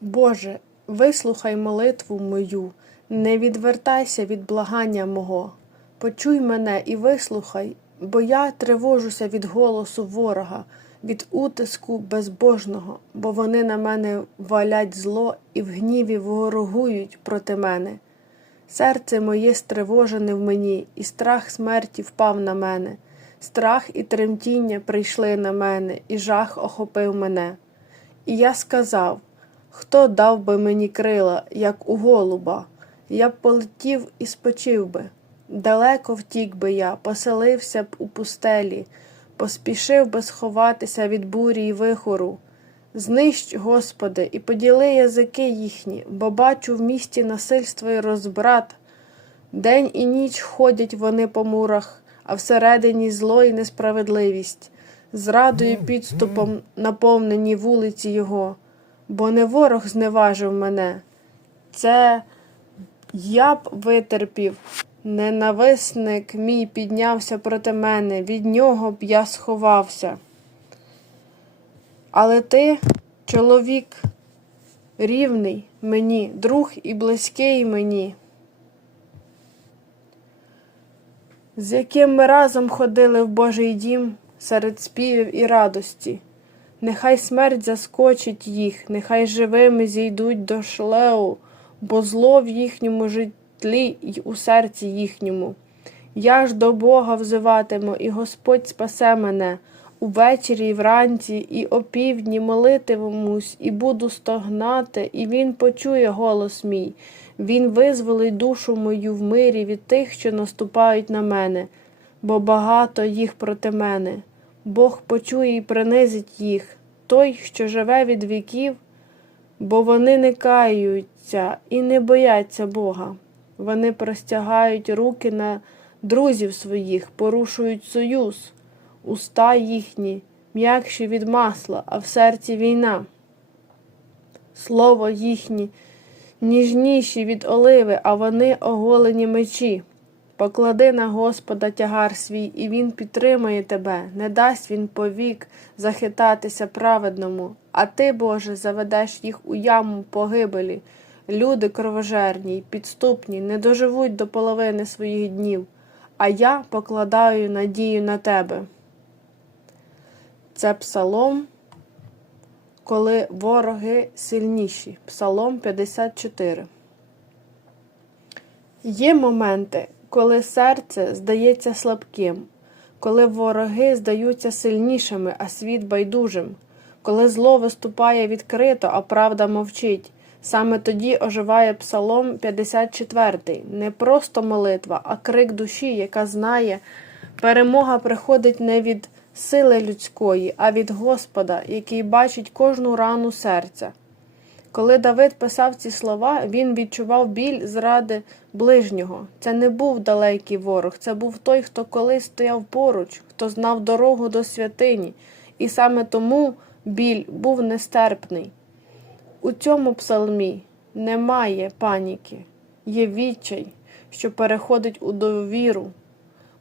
Боже, вислухай молитву мою, не відвертайся від благання мого. Почуй мене і вислухай, бо я тривожуся від голосу ворога, від утиску безбожного, бо вони на мене валять зло і в гніві ворогують проти мене. Серце моє стривожене в мені, і страх смерті впав на мене. Страх і тремтіння прийшли на мене, і жах охопив мене. І я сказав: Хто дав би мені крила, як у голуба? Я б полетів і спочив би. Далеко втік би я, поселився б у пустелі, поспішив би сховатися від бурі й вихору. Знищ, Господи, і поділи язики їхні, бо бачу в місті насильство і розбрат. День і ніч ходять вони по мурах, а всередині зло і несправедливість, зрадою підступом наповнені вулиці його, бо не ворог зневажив мене. Це я б витерпів. Ненависник мій піднявся проти мене, від нього б я сховався. Але ти, чоловік, рівний мені, друг і близький мені, з яким ми разом ходили в Божий дім серед співів і радості. Нехай смерть заскочить їх, нехай живими зійдуть до шлеу, бо зло в їхньому житлі й у серці їхньому. Я ж до Бога взиватиму, і Господь спасе мене. Увечері і вранці, і опівдні молитимусь, і буду стогнати, і Він почує голос мій. Він визволить душу мою в мирі від тих, що наступають на мене, бо багато їх проти мене. Бог почує і принизить їх, той, що живе від віків, бо вони не каються і не бояться Бога. Вони простягають руки на друзів своїх, порушують союз, уста їхні, м'якші від масла, а в серці війна. Слово їхнє ніжніші від оливи, а вони оголені мечі. Поклади на Господа тягар свій, і Він підтримає тебе, не дасть він повік захитатися праведному, а ти, Боже, заведеш їх у яму погибелі. Люди кровожерні підступні не доживуть до половини своїх днів, а я покладаю надію на тебе. Це псалом, коли вороги сильніші. Псалом 54. Є моменти, коли серце здається слабким, коли вороги здаються сильнішими, а світ байдужим, коли зло виступає відкрито, а правда мовчить. Саме тоді оживає Псалом 54, не просто молитва, а крик душі, яка знає, перемога приходить не від сили людської, а від Господа, який бачить кожну рану серця. Коли Давид писав ці слова, він відчував біль зради ближнього. Це не був далекий ворог, це був той, хто колись стояв поруч, хто знав дорогу до святині, і саме тому біль був нестерпний. У цьому псалмі немає паніки, є відчай, що переходить у довіру.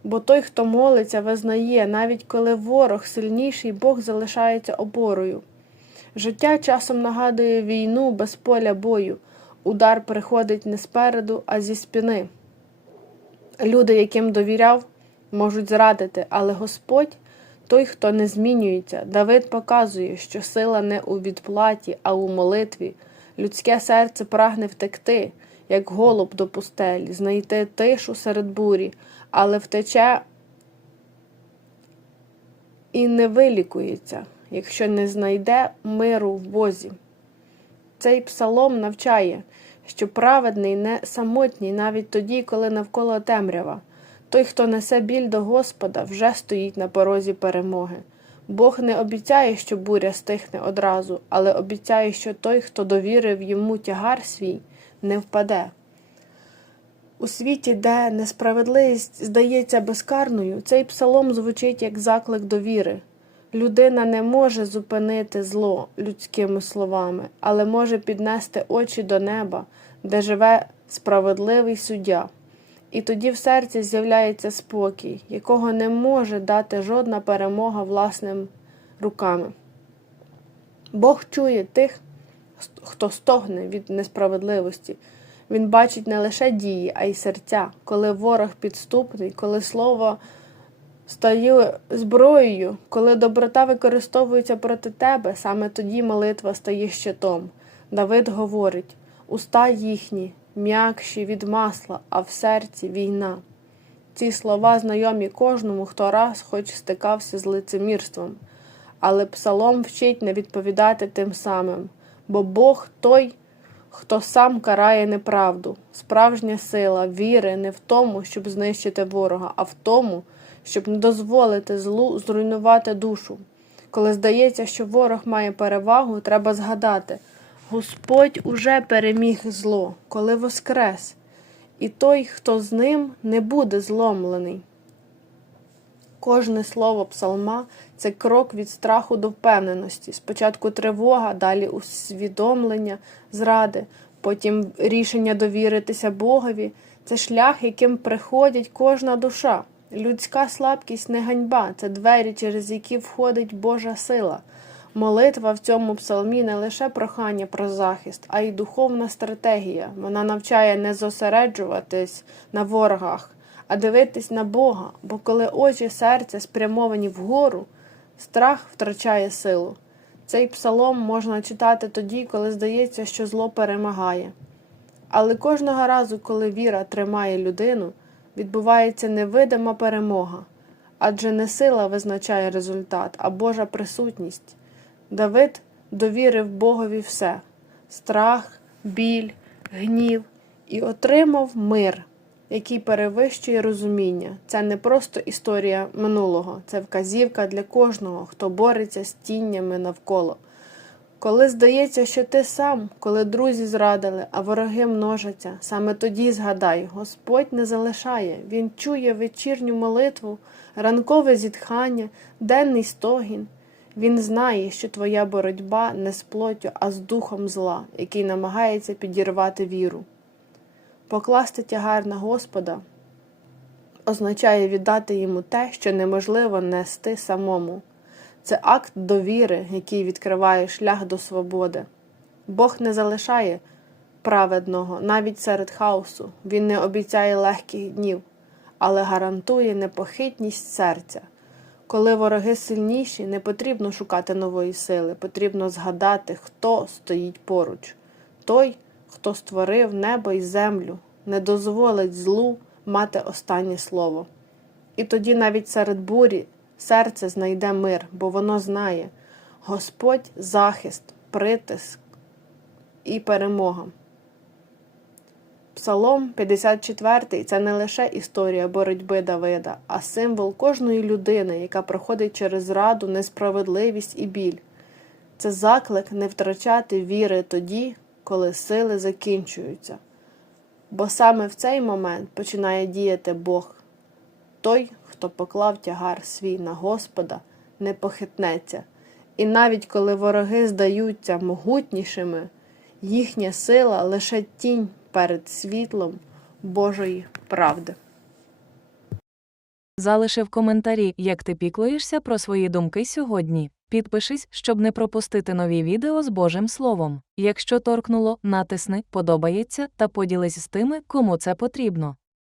Бо той, хто молиться, визнає, навіть коли ворог сильніший, Бог залишається опорою. Життя часом нагадує війну без поля бою. Удар приходить не спереду, а зі спини. Люди, яким довіряв, можуть зрадити, але Господь той, хто не змінюється. Давид показує, що сила не у відплаті, а у молитві. Людське серце прагне втекти, як голуб до пустелі, знайти тишу серед бурі, але втече і не вилікується, якщо не знайде миру в Бозі. Цей псалом навчає, що праведний не самотній навіть тоді, коли навколо темрява. Той, хто несе біль до Господа, вже стоїть на порозі перемоги. Бог не обіцяє, що буря стихне одразу, але обіцяє, що той, хто довірив йому тягар свій, не впаде. У світі, де несправедливість здається безкарною, цей псалом звучить як заклик довіри. Людина не може зупинити зло людськими словами, але може піднести очі до неба, де живе справедливий суддя. І тоді в серці з'являється спокій, якого не може дати жодна перемога власним руками. Бог чує тих, хто стогне від несправедливості. Він бачить не лише дії, а й серця, коли ворог підступний, коли слово стає зброєю, коли доброта використовується проти тебе, саме тоді молитва стає щитом. Давид говорить уста їхні, м'якші від масла, а в серці війна. Ці слова знайомі кожному, хто раз хоч стикався з лицемірством. Але псалом вчить не відповідати тим самим, бо Бог той, хто сам карає неправду. Справжня сила віри не в тому, щоб знищити ворога, а в тому, щоб не дозволити злу зруйнувати душу. Коли здається, що ворог має перевагу, треба згадати Господь уже переміг зло, коли воскрес, і той, хто з ним, не буде зломлений. Кожне слово псалма це крок від страху до впевненості. Спочатку тривога, далі усвідомлення, зради, потім рішення довіритися Богові. Це шлях, яким приходить кожна душа. Людська слабкість не ганьба, це двері, через які входить Божа сила. Молитва в цьому псалмі не лише прохання про захист, а й духовна стратегія. Вона навчає не зосереджуватись на ворогах, а дивитись на Бога, бо коли очі серця спрямовані вгору, страх втрачає силу. Цей псалом можна читати тоді, коли здається, що зло перемагає. Але кожного разу, коли віра тримає людину, відбувається невидима перемога, адже не сила визначає результат, а Божа присутність. Давид довірив Богові все страх, біль, гнів і отримав мир, який перевищує розуміння. Це не просто історія минулого, це вказівка для кожного, хто бореться з тіннями навколо. Коли здається, що ти сам, коли друзі зрадили, а вороги множаться, саме тоді згадай, Господь не залишає, Він чує вечірню молитву, ранкове зітхання, денний стогін. Він знає, що твоя боротьба не з плоттю, а з духом зла, який намагається підірвати віру. Покласти тягар на Господа означає віддати йому те, що неможливо нести самому. Це акт довіри, який відкриває шлях до свободи. Бог не залишає праведного навіть серед хаосу, Він не обіцяє легких днів, але гарантує непохитність серця. Коли вороги сильніші, не потрібно шукати нової сили, потрібно згадати, хто стоїть поруч. Той, хто створив небо і землю, не дозволить злу мати останнє слово. І тоді навіть серед бурі серце знайде мир, бо воно знає Господь захист, притиск і перемога. Псалом 54 це не лише історія боротьби Давида, а символ кожної людини, яка проходить через зраду, несправедливість і біль. Це заклик не втрачати віри тоді, коли сили закінчуються. Бо саме в цей момент починає діяти Бог. Той, хто поклав тягар свій на Господа, не похитнеться. І навіть коли вороги здаються могутнішими, їхня сила лише тінь перед світлом Божої правди. Залиши в коментарі, як ти піклуєшся про свої думки сьогодні. Підпишись, щоб не пропустити нові відео з Божим Словом. Якщо торкнуло, натисни подобається та поділись з тими, кому це потрібно.